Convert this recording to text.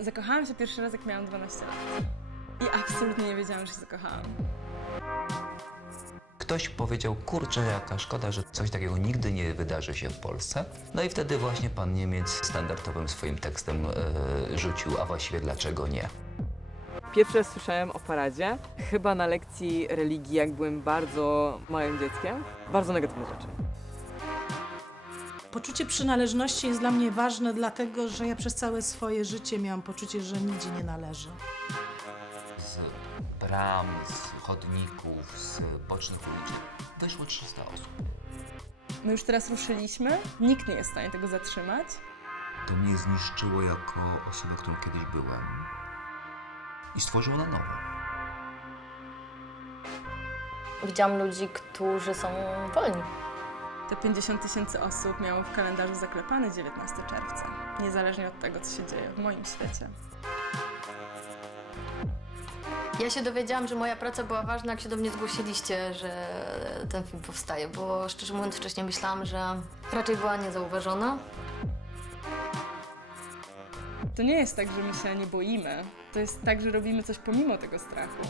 Zakochałam się pierwszy raz, jak miałam 12 lat. I absolutnie nie wiedziałam, że się zakochałam. Ktoś powiedział, kurczę, jaka szkoda, że coś takiego nigdy nie wydarzy się w Polsce. No i wtedy właśnie pan Niemiec standardowym swoim tekstem e, rzucił, a właściwie dlaczego nie? Pierwszy raz słyszałem o paradzie, chyba na lekcji religii, jak byłem bardzo małym dzieckiem. Bardzo negatywne rzeczy. Poczucie przynależności jest dla mnie ważne, dlatego że ja przez całe swoje życie miałam poczucie, że nigdzie nie należę. Z bram, z chodników, z bocznych uliczek wyszło 300 osób. My już teraz ruszyliśmy, nikt nie jest w stanie tego zatrzymać. To mnie zniszczyło jako osobę, którą kiedyś byłem i stworzyło na nowo. Widziałam ludzi, którzy są wolni. Te 50 tysięcy osób miało w kalendarzu zaklepany 19 czerwca. Niezależnie od tego, co się dzieje w moim świecie. Ja się dowiedziałam, że moja praca była ważna, jak się do mnie zgłosiliście, że ten film powstaje, bo szczerze mówiąc wcześniej myślałam, że raczej była niezauważona. To nie jest tak, że my się nie boimy. To jest tak, że robimy coś pomimo tego strachu.